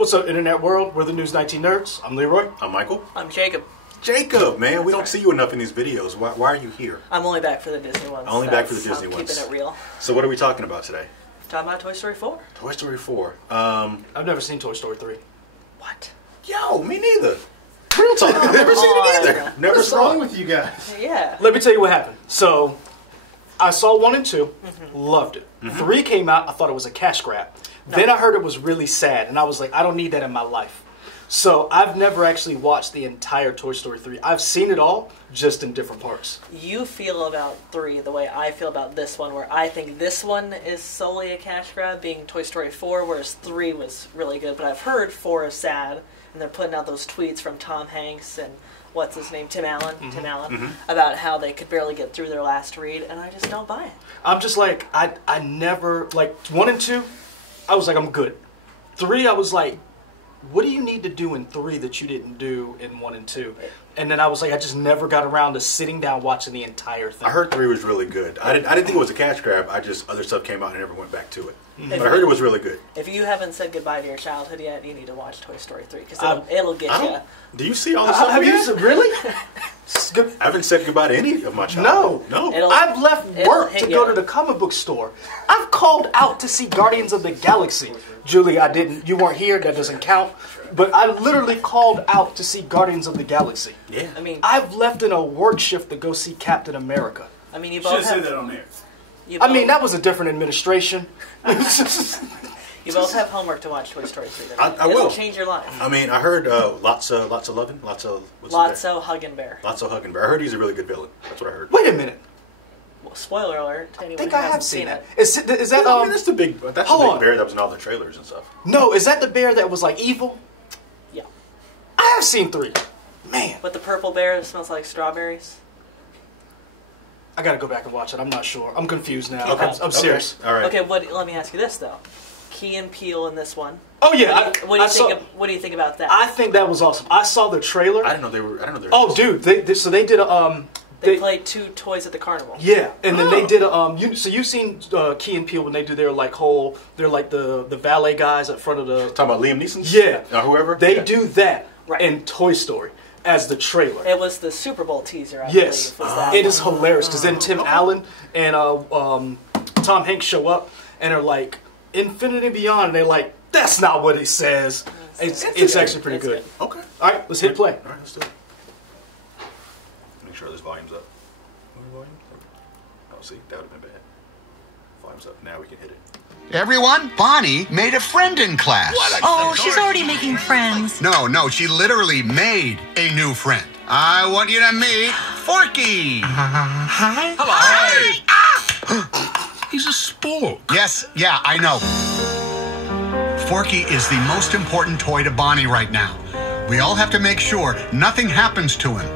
What's up, Internet World? We're the News 19 Nerds. I'm Leroy. I'm Michael. I'm Jacob. Jacob, man, we don't see you enough in these videos. Why are you here? I'm only back for the Disney ones. Only back for the Disney I'm ones. keeping it real. So what are we talking about today? Talking about Toy Story 4. Toy Story 4. I've never seen Toy Story 3. What? Yo, me neither. Real talk. I've never seen it either. Never What's saw wrong it. with you guys? Yeah. Let me tell you what happened. So, I saw 1 and 2, loved it. 3 came out, I thought it was a cash grab. Then I heard it was really sad, and I was like, I don't need that in my life. So, I've never actually watched the entire Toy Story 3. I've seen it all, just in different parts. You feel about 3 the way I feel about this one, where I think this one is solely a cash grab, being Toy Story 4, whereas 3 was really good. But I've heard 4 is sad, and they're putting out those tweets from Tom Hanks and what's his name, Tim Allen, about how they could barely get through their last read, and I just don't buy it. I'm just like, I never, like, 1 and 2, I was like, I'm good. 3, I was like, what do you need to do in 3 that you didn't do in 1 and 2? And then I was like, I just never got around to sitting down watching the entire thing. I heard 3 was really good. I didn't think it was a cash grab. I just, other stuff came out and I never went back to it. But I heard it was really good. If you haven't said goodbye to your childhood yet, you need to watch Toy Story 3, because it'll get you. Do you see all the stuff Have we you have? really? I haven't said goodbye to any of my childhood. No. I've left work to go to the comic book store. I've called out to see Guardians of the Galaxy. Julie, I didn't. You weren't here. That doesn't count. But I literally called out to see Guardians of the Galaxy. Yeah. I mean, I've left in a work shift to go see Captain America. I mean, you Should both have said have. that on there. I mean, that was a different administration. You both have homework to watch Toy Story 3. I will. It'll change your life. I mean, I heard lots of loving, what's Lotso, Hug and Bear. Lotso Hug and Bear. I heard he's a really good villain. That's what I heard. Wait a minute. Well, spoiler alert to I anyone think who I have hasn't seen seen that. it. Is that I mean, that's the big hold big on. bear that was in all the trailers and stuff. No, is that the bear that was like evil? Yeah. I have seen 3. Man, But the purple bear smells like strawberries. I gotta go back and watch it. I'm not sure. I'm confused now. Okay. I'm serious. All right. Okay, let me ask you this though. Key and Peele in this one. Oh yeah, What do you think about that? I think that was awesome. I saw the trailer. I didn't know they were. Oh, dude, they did a they played 2 toys at the carnival. Yeah, and then they did a so you've seen Key and Peele when they do their they're like the valet guys at front of the Talking about Liam Neeson? Yeah, Whoever? They do that Right. in Toy Story as the trailer. It was the Super Bowl teaser, I Yes, believe. Was that it one. is hilarious because then Tim Allen and Tom Hanks show up and are like Infinity and Beyond, and they're like, that's not what it says. It's actually pretty It's good. good. Okay. All right, let's hit play. All right, let's do it. Make sure this volume's up. Volume? Oh, see, that would have been bad. Volume's up. Now we can hit it. Everyone, Bonnie made a friend in class. Oh, she's already making friends. No, she literally made a new friend. I want you to meet Forky. Hi. He's a spork. Yes, yeah, I know. Forky is the most important toy to Bonnie right now. We all have to make sure nothing happens to him.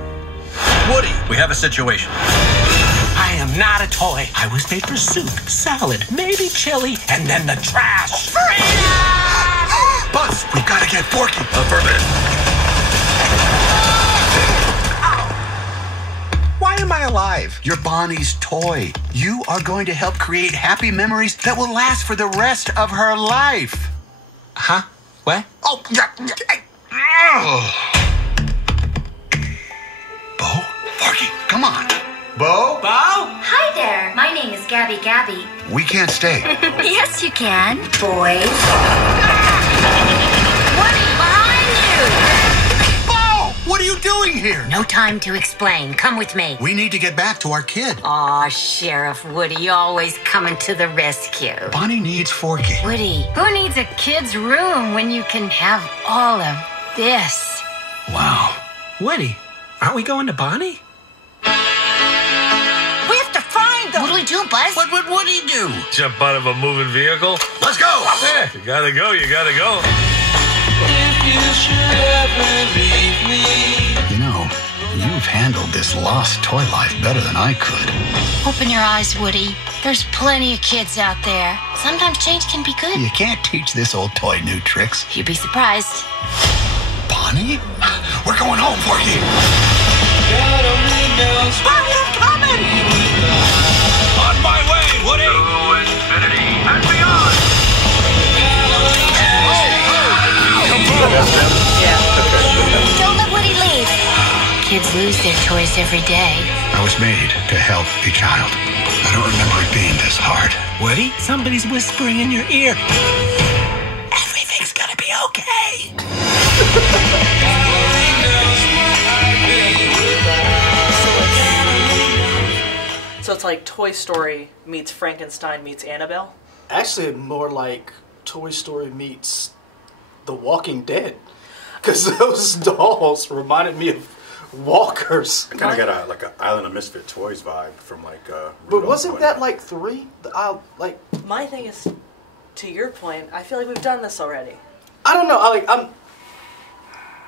Woody, we have a situation. I am not a toy. I was made for soup, salad, maybe chili, and then the trash. Buzz, we've got to get Forky. Affirmative. Why am I alive? You're Bonnie's toy. You are going to help create happy memories that will last for the rest of her life. Huh? What? Oh, yeah. Bo? Forky, come on. Bo? Hi there, my name is Gabby. We can't stay. Yes, you can. Boys. Woody, behind Bo! What are you doing here? you! No time to explain. Come with me. We need to get back to our kid. Aw, Sheriff Woody, always coming to the rescue. Bonnie needs Forky. Woody, who needs a kid's room when you can have all of this? Wow. Woody, aren't we going to Bonnie? We have to find them! What do we do, Buzz? What would Woody do? Jump out of a moving vehicle? Let's go! Yeah, you gotta go. You know, you've handled this lost toy life better than I could. Open your eyes, Woody. There's plenty of kids out there. Sometimes change can be good. You can't teach this old toy new tricks. You'd be surprised. Bonnie? We're going home, Forky. Bonnie, I'm coming! On my way, Woody! To infinity and beyond! Come lose their toys every day. I was made to help a child. I don't remember it being this hard. Woody, somebody's whispering in your ear. Everything's gonna be okay. So it's like Toy Story meets Frankenstein meets Annabelle? Actually, more like Toy Story meets The Walking Dead. Because those dolls reminded me of walkers. I kind of got like an Island of Misfit Toys vibe from like. But wasn't that like 3? My thing is, to your point, I feel like we've done this already. I don't know.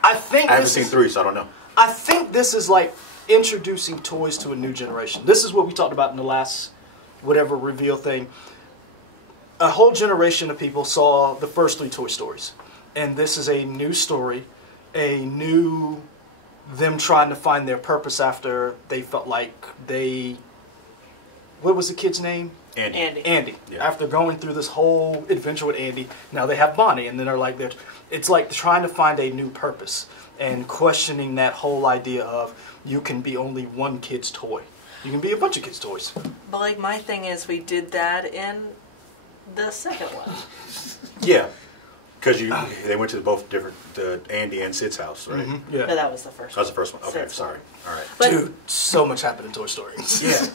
I think I haven't seen 3, so I don't know. I think this is like introducing toys to a new generation. This is what we talked about in the last whatever reveal thing. A whole generation of people saw the first 3 Toy Stories. And this is a new story, a new them trying to find their purpose after they felt like they... What was the kid's name? Andy. Yeah. After going through this whole adventure with Andy, now they have Bonnie, and then they're like, it's like trying to find a new purpose and questioning that whole idea of you can be only one kid's toy. You can be a bunch of kids' toys. But like my thing is, we did that in the second one. Yeah, because they went to both different Andy and Sid's house, right? Mm-hmm. Yeah, No, that was the first that was the first one. Okay, Sid's sorry. one. All right. But, dude, so much happened in Toy Story. Yeah.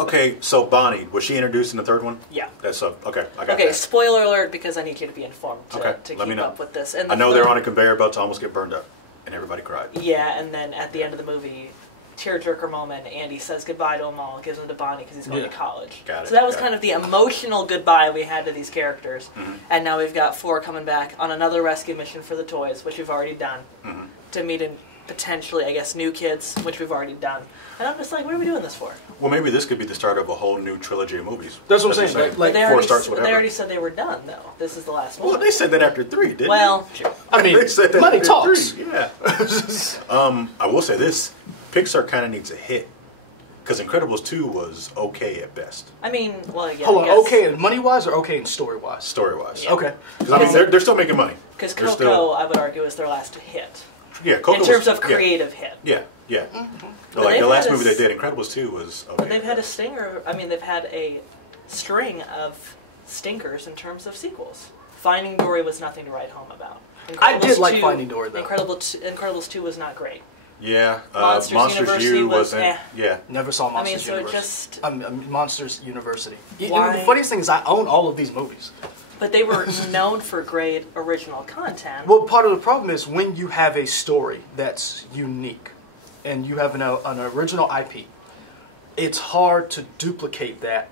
Okay, so Bonnie, was she introduced in the third one? Yeah. That's okay. I got Okay, that. spoiler alert, because I need you to be informed to Okay, keep let me know. up with this. And I know they're on a conveyor belt to almost get burned up, and everybody cried. Yeah, and then at the end of the movie, tearjerker moment, Andy says goodbye to them all, gives them to Bonnie because he's going to college. Got it, So that was got kind it. of the emotional goodbye we had to these characters. Mm-hmm. And now we've got 4 coming back on another rescue mission for the toys, which we've already done, Mm-hmm. to meet in potentially, I guess, new kids, which we've already done. And I'm just like, what are we doing this for? Well, maybe this could be the start of a whole new trilogy of movies. That's what I'm you're saying. But Like they before it already, starts, whatever. they already said they were done, though. This is the last one. Well, they said that after 3, didn't Well, I mean, they said that money after talks. 3, yeah. I will say this. Pixar kind of needs a hit. Because Incredibles 2 was okay at best, I mean, well, yeah. Hold I on, guess, okay in money-wise or okay in story-wise? story-wise. Yeah. Okay. Because I mean, they're still making money. Because They're Coco, still- I would argue, is their last hit. Yeah, Coco In terms was- of creative hit. Yeah, yeah. Mm-hmm. So, like they've the last had a movie s- they did, Incredibles 2 was okay. But they've had a stinger. I mean, they've had a string of stinkers in terms of sequels. Finding Dory was nothing to write home about. I did Incredibles like 2 Finding Dory, though. Incredibles 2 was not great. Yeah, Monsters University U was, wasn't. eh. Yeah, Never saw I mean, Monsters so it University. just... Monsters University. You know, Why- the funniest thing is I own all of these movies. But they were known for great original content. Well, part of the problem is when you have a story that's unique and you have an original IP, it's hard to duplicate that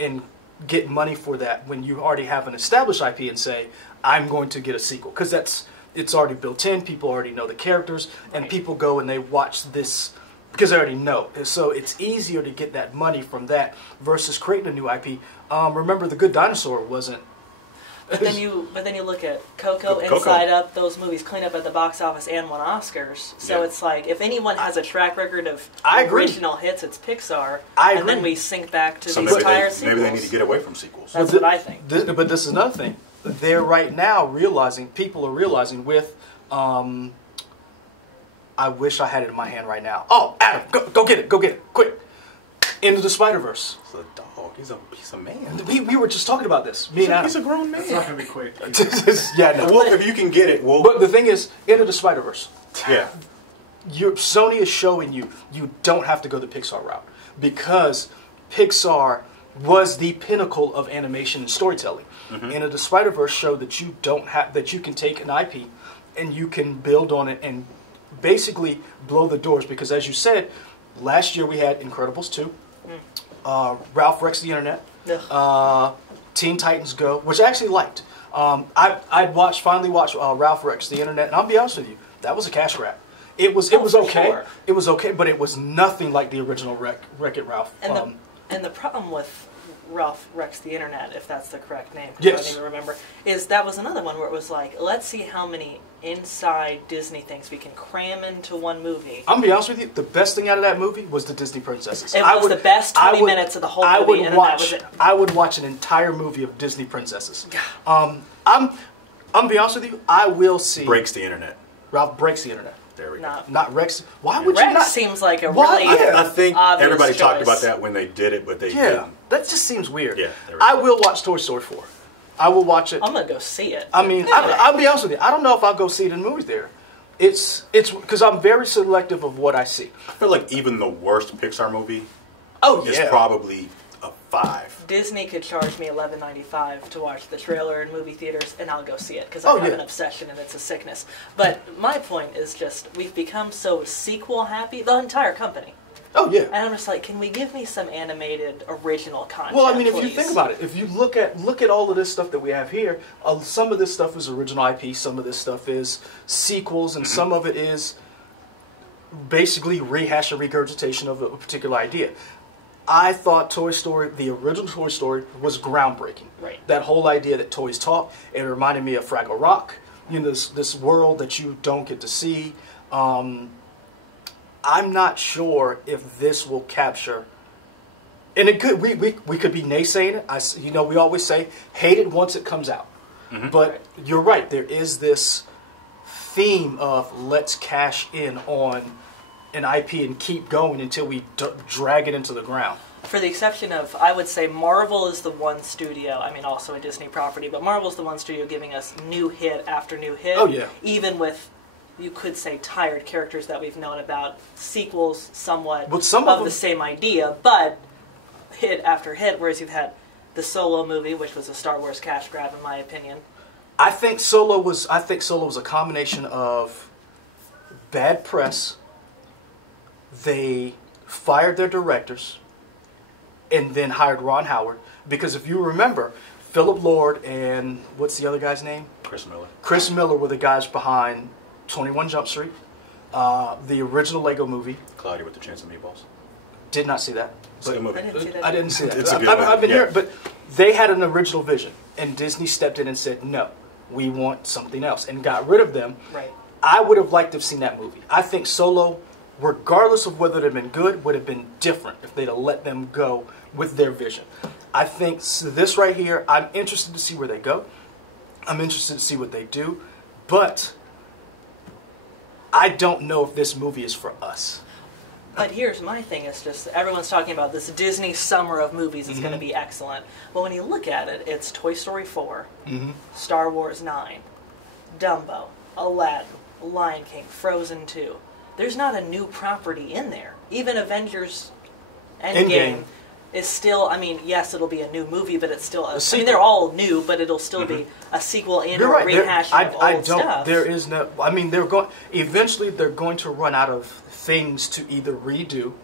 and get money for that when you already have an established IP and say, I'm going to get a sequel. Because it's already built in, people already know the characters, and Right. people go and they watch this because they already know. And so it's easier to get that money from that versus creating a new IP. Remember, The Good Dinosaur wasn't... But then you look at Coco, Coco. Inside Up, those movies clean up at the box office and won Oscars. So Yeah. it's like, if anyone has a track record of I agree. original hits, it's Pixar. I And then agree. we sink back to so these maybe entire they, sequels. maybe they need to get away from sequels. That's what I think. But this is another thing. They're right now realizing, people are realizing with, I wish I had it in my hand right now. Oh, Adam, go get it, quick. Into the Spider-Verse. He's a dog. He's a man. We were just talking about this, me and Adam. He's a grown man. It's not gonna be quick. Yeah, no. Well, if you can get it, well, But the thing is, Into the Spider-Verse, yeah. Sony is showing you don't have to go the Pixar route because Pixar was the pinnacle of animation and storytelling. Into the Spider-Verse showed that you can take an IP and you can build on it and basically blow the doors because, as you said, last year we had Incredibles 2, Ralph Wrecks the Internet, Teen Titans Go, which I actually liked. I finally watched Ralph Wrecks the Internet, and I'll be honest with you, that was a cash grab. It was for okay. sure. It was okay, but it was nothing like the original Wreck-It Ralph. And the problem with Ralph Wrecks the Internet, if that's the correct name, 'cause Yes. I don't even remember, is that was another one where it was like, let's see how many inside Disney things we can cram into one movie. I'm gonna be honest with you, the best thing out of that movie was the Disney princesses. It was the best 20 minutes of the whole movie, and then that was it. I would watch an entire movie of Disney princesses. I'm gonna be honest with you, I will see Breaks the internet. Ralph Breaks the Internet. There we go. Not Rex. Why would you Rex not? seems like a Why? really Yeah. I think obvious everybody talked choice. about that when they did it, but they Yeah, didn't. that just seems weird. Yeah, there we I go. will watch Toy Story 4. I will watch it. I'm gonna go see it. I mean, I'll be honest with you. I don't know if I'll go see it in the movie theater. It's because I'm very selective of what I see. I feel like even the worst Pixar movie Oh is yeah, probably a 5. Disney could charge me $11.95 to watch the trailer in movie theaters, and I'll go see it because I Oh, have yeah. an obsession and it's a sickness. But my point is just we've become so sequel happy, the entire company. Oh yeah. And I'm just like, can we give me some animated original content? Well, I mean, if you please? think about it, if you look at all of this stuff that we have here, some of this stuff is original IP, some of this stuff is sequels, and some of it is basically rehash or regurgitation of a particular idea. I thought Toy Story, the original Toy Story, was groundbreaking. Right. That whole idea that toys talk, it reminded me of Fraggle Rock. You know, this world that you don't get to see. I'm not sure if this will capture. And it could we could be naysaying it. You know, we always say hate it once it comes out. But you're right. There is this theme of let's cash in on an IP and keep going until we drag it into the ground. For the exception of, I would say Marvel is the one studio, I mean also a Disney property, but Marvel's the one studio giving us new hit after new hit. Oh, yeah. Even with, you could say, tired characters that we've known about, sequels somewhat But some of the them- same idea, but hit after hit, whereas you've had the Solo movie, which was a Star Wars cash grab in my opinion. I think Solo was a combination of bad press. They fired their directors and then hired Ron Howard because if you remember, Philip Lord and what's the other guy's name? Chris Miller. Chris Miller were the guys behind 21 Jump Street, the original Lego movie. Cloudy with the Chance of Meatballs. Did not see that. It's a good movie. I didn't see that. I didn't see that. It's a good I've one, been yeah. here, but they had an original vision, and Disney stepped in and said, "No, we want something else," and got rid of them. Right. I would have liked to have seen that movie. I think Solo, regardless of whether it had been good, would have been different if they'd have let them go with their vision. I think this right here, I'm interested to see where they go. I'm interested to see what they do, but I don't know if this movie is for us. But here's my thing, it's just, everyone's talking about this Disney summer of movies is going to be excellent. But when you look at it, it's Toy Story 4, Star Wars 9, Dumbo, Aladdin, Lion King, Frozen 2. There's not a new property in there. Even Avengers Endgame is still, I mean, yes, it'll be a new movie, but it's still, I mean, they're all new, but it'll still be a sequel and You're or a right. rehash of old stuff. There is no. I mean, eventually they're going to run out of things to either redo,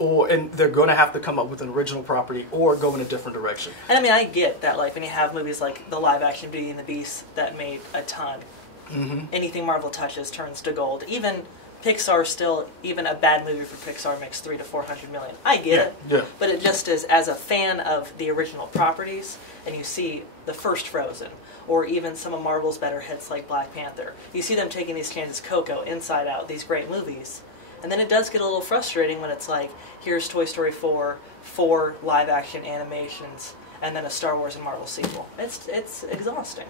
and they're going to have to come up with an original property or go in a different direction. And I mean, I get that, like, when you have movies like the live-action Beauty and the Beast that made a ton, anything Marvel touches turns to gold. Even Pixar still, even a bad movie for Pixar makes $300 to $400 million. I get it, yeah. but it just is, as a fan of the original properties, and you see the first Frozen, or even some of Marvel's better hits like Black Panther, you see them taking these chances, Coco, Inside Out, these great movies. And then it does get a little frustrating when it's like, here's Toy Story 4, 4 live-action animations, and then a Star Wars and Marvel sequel. It's exhausting.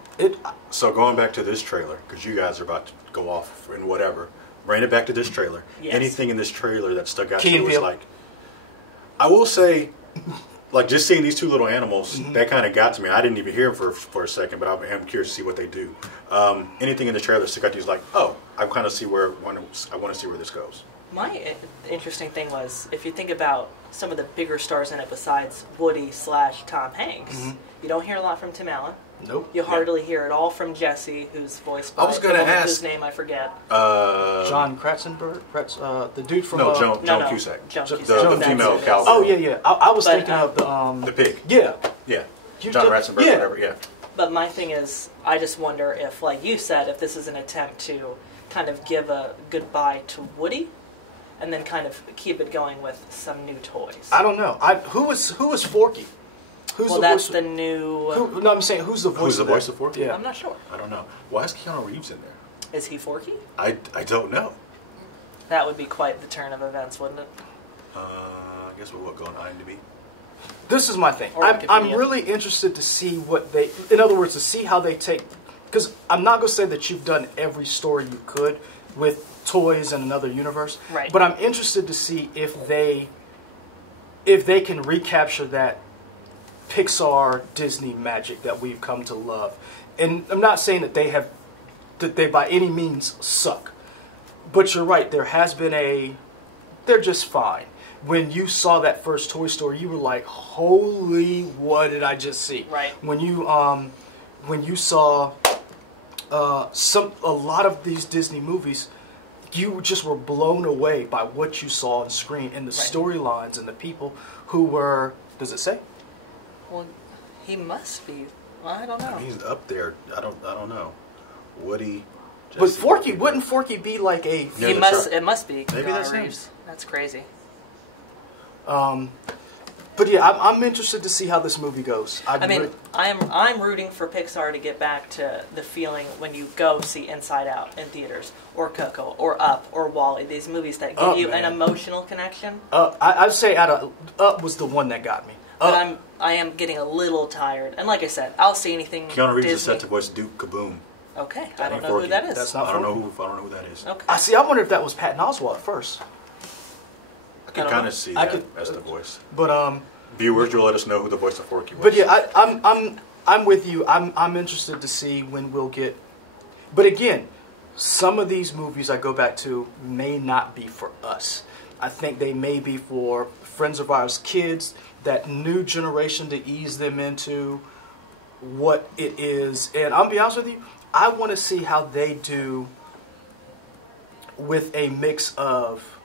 So going back to this trailer, because you guys are about to go off and whatever, bring it back to this trailer. Yes. Anything in this trailer that stuck out to Key you and was Peele. like, I will say, like just seeing these two little animals, that kind of got to me. I didn't even hear them for a second, but I'm curious to see what they do. Anything in the trailer that stuck out to you is like, oh, I kind of see I want to see where this goes. My interesting thing was, if you think about some of the bigger stars in it besides Woody / Tom Hanks, you don't hear a lot from Tim Allen. Nope. You hardly hear it all from Jesse, who's voiced by I was gonna the woman ask- whose name I forget. John Kratzenberg, the dude from Joan Cusack, Joan the Cusack. female That's cowboy. Oh yeah. I was But, thinking of the pig. yeah. Yeah, You John did- Ratzenberg, yeah. whatever. Yeah. But my thing is, I just wonder if, like you said, if this is an attempt to kind of give a goodbye to Woody, and then kind of keep it going with some new toys. I don't know. Who was Forky? Who's Well, the that's voice? the new... No, I'm saying who's the voice? Who's the of that? voice of Forky? Yeah. I'm not sure. I don't know. Why is Keanu Reeves in there? Is he Forky? I don't know. That would be quite the turn of events, wouldn't it? I guess we'll go on IMDb. This is my thing. Or I'm Wikipedia. really interested to see what they, in other words, to see how they take, because I'm not going to say that you've done every story you could with toys in another universe. Right. But I'm interested to see if they can recapture that Pixar Disney magic that we've come to love. And I'm not saying that they by any means suck. But you're right, there has been they're just fine. When you saw that first Toy Story, you were like, holy, what did I just see? Right. When you saw a lot of these Disney movies, you just were blown away by what you saw on screen and the storylines and the people who were, does it say? Well, he must be. Well, I don't know. He's up there. I don't know. Woody. But Forky, wouldn't Forky be like a... Yeah, It must be. Maybe Keanu that's him. Reeves. That's crazy. But yeah, I'm interested to see how this movie goes. I'm rooting for Pixar to get back to the feeling when you go see Inside Out in theaters, or Coco, or Up, or WALL-E. These movies that give you an emotional connection. I'd say Up was the one that got me. But I am getting a little tired. And like I said, I'll see anything Keanu Reeves is Disney. set to voice Duke Kaboom. Okay, I don't know who that is. That's not I don't Forky. know who that is. Okay. I wonder if that was Patton Oswalt at first. I can kind of see that as the voice. But Viewers, you'll let us know who the voice of Forky was. But yeah, I'm with you. I'm interested to see when we'll get. But again, some of these movies I go back to may not be for us. I think they may be for friends of ours, kids, that new generation, to ease them into what it is. And I'll be honest with you, I want to see how they do with a mix of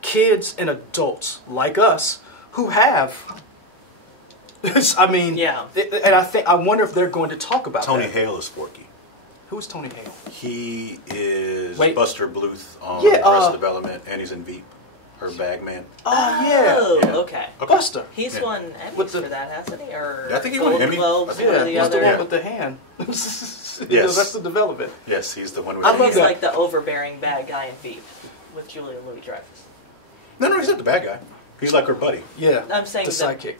kids and adults like us who have. Yeah. And I wonder if they're going to talk about Tony that. Hale is Forky. Who is Tony Hale? He is Wait. Buster Bluth on Yeah, Arrested Development, and he's in Veep, her bag man. Oh yeah, Oh, Yeah. okay. Buster. He's Yeah. won Emmys With the- for that, hasn't he? Or I think he won Golden Emmy. Globes, I think- one Yeah, or the he's the other. one Yeah. with the hand. Yes. That's the development. Yes, he's the one who. I love He's that. like the overbearing bad guy in Veep with Julia Louis-Dreyfus. No, he's not the bad guy. He's like her buddy. Yeah, I'm saying the the- sidekick.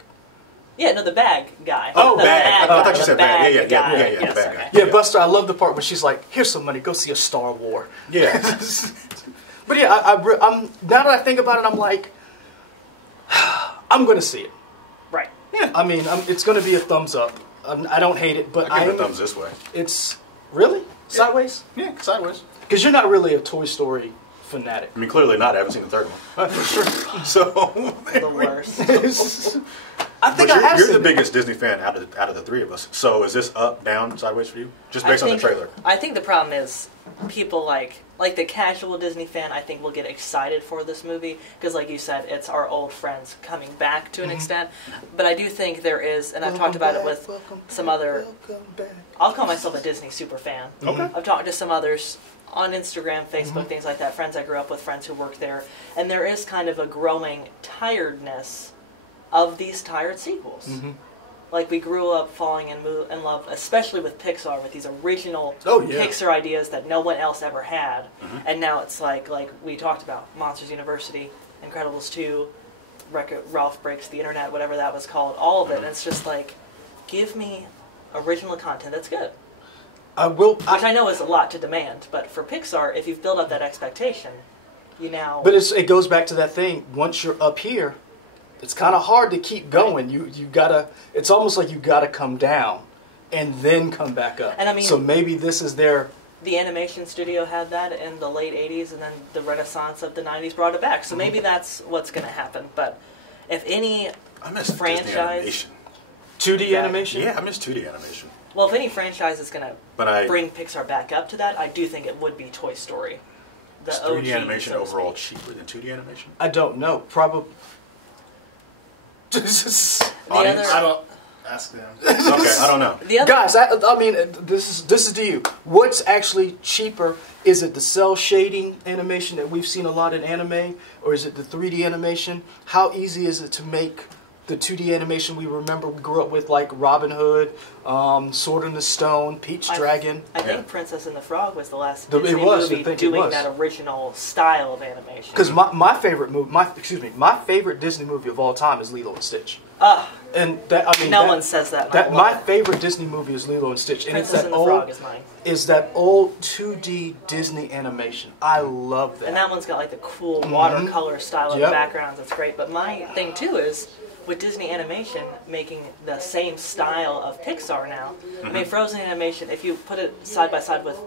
Yeah, no, the bag guy. Oh, The bag. I thought you the said bag. Yeah, guy. the Yes, bad okay. guy. Yeah, Buster. I love the part where she's like, "Here's some money. Go see a Star War." Yeah. But yeah, I'm now that I think about it, I'm like, I'm gonna see it. Right. Yeah. I mean, it's gonna be a thumbs up. I don't hate it, but I give it a thumbs this way. It's really sideways Yeah, sideways. because you're not really a Toy Story fanatic. I mean, clearly not. I haven't seen the third one. For sure. So. The worst. I But think I have you're seen the it. biggest Disney fan out of the three of us. So is this up, down, sideways for you? Just based on the trailer. I think the problem is people like the casual Disney fan, I think will get excited for this movie because, like you said, it's our old friends coming back to an extent. But I do think there is, and I've talked about it with some other. I'll call myself a Disney super fan. Okay. I've talked to some others on Instagram, Facebook, things like that. Friends I grew up with, friends who work there, and there is kind of a growing tiredness of these tired sequels. Like, we grew up falling in love, especially with Pixar, with these original Pixar ideas that no one else ever had. And now it's like we talked about, Monsters University, Incredibles 2, Ralph Breaks the Internet, whatever that was called, all of it. And it's just like, give me original content that's good. Which I know is a lot to demand, but for Pixar, if you've built up that expectation, you now... But it goes back to that thing. Once you're up here, it's kind of hard to keep going. You gotta. It's almost like you gotta come down and then come back up. And I mean, so maybe this is their. The animation studio had that in the late '80s, and then the Renaissance of the '90s brought it back. So maybe that's what's going to happen. But if any I miss franchise, Disney animation. 2D animation? Yeah, I miss 2D animation. Well, if any franchise is going But to bring Pixar back up to that, I do think it would be Toy Story. The Is 3D OG, animation so to overall speak. cheaper than 2D animation? I don't know. Probably. Audience? I don't ask them. Okay, I don't know. The other, Guys, I mean, this is to you. What's actually cheaper? Is it the cell shading animation that we've seen a lot in anime, or is it the 3D animation? How easy is it to make the 2D animation we remember we grew up with, like Robin Hood, Sword in the Stone, Peach Dragon? I think Princess and the Frog was the last It Disney was, I movie think it doing was. that original style of animation. Because my favorite movie, my favorite Disney movie of all time is Lilo and Stitch. And that, I mean, no one says that. That my favorite Disney movie is Lilo and Stitch, and Princess it's that and the old. Frog is mine. Is that old 2D Disney animation? I love that. And that one's got like the cool watercolor style of Yep. backgrounds. That's great. But my thing too is with Disney animation making the same style of Pixar now. I mean, Frozen animation, if you put it side by side with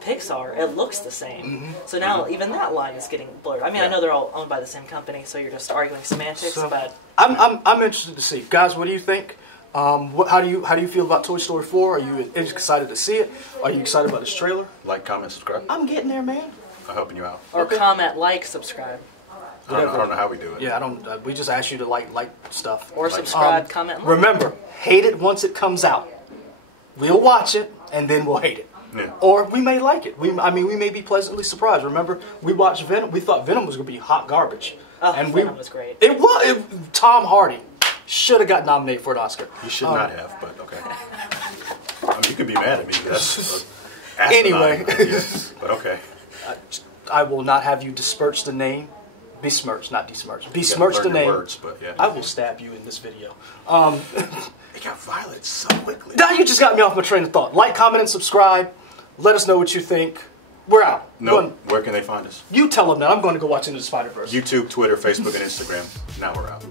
Pixar, it looks the same. So now even that line is getting blurred. I mean, I know they're all owned by the same company, so you're just arguing semantics. So, but I'm interested to see, guys. What do you think? How do you feel about Toy Story 4? Are you excited to see it? Are you excited about this trailer? Like, comment, subscribe. I'm getting there, man. I'm helping you out. or comment, like, subscribe, I don't know how we do it. Yeah, I don't. We just ask you to like stuff. or subscribe, comment. Like. Remember, hate it once it comes out. We'll watch it and then we'll hate it. Yeah. Or we may like it. We may be pleasantly surprised. Remember, we watched Venom. We thought Venom was going to be hot garbage. Oh, and Venom was great. It was. Tom Hardy should have got nominated for an Oscar. You should not have, but okay. I mean, you could be mad at me. That's Anyway. yes, but okay. I will not have you disperse the name. Besmirch, not besmirch. Besmirch the name. Words, but yeah. I will stab you in this video. It got violent so quickly. Now you just got me off my train of thought. Like, comment, and subscribe. Let us know what you think. We're out. No, where can they find us? You tell them that. I'm going to go watch Into the Spider-Verse. YouTube, Twitter, Facebook, and Instagram. Now we're out.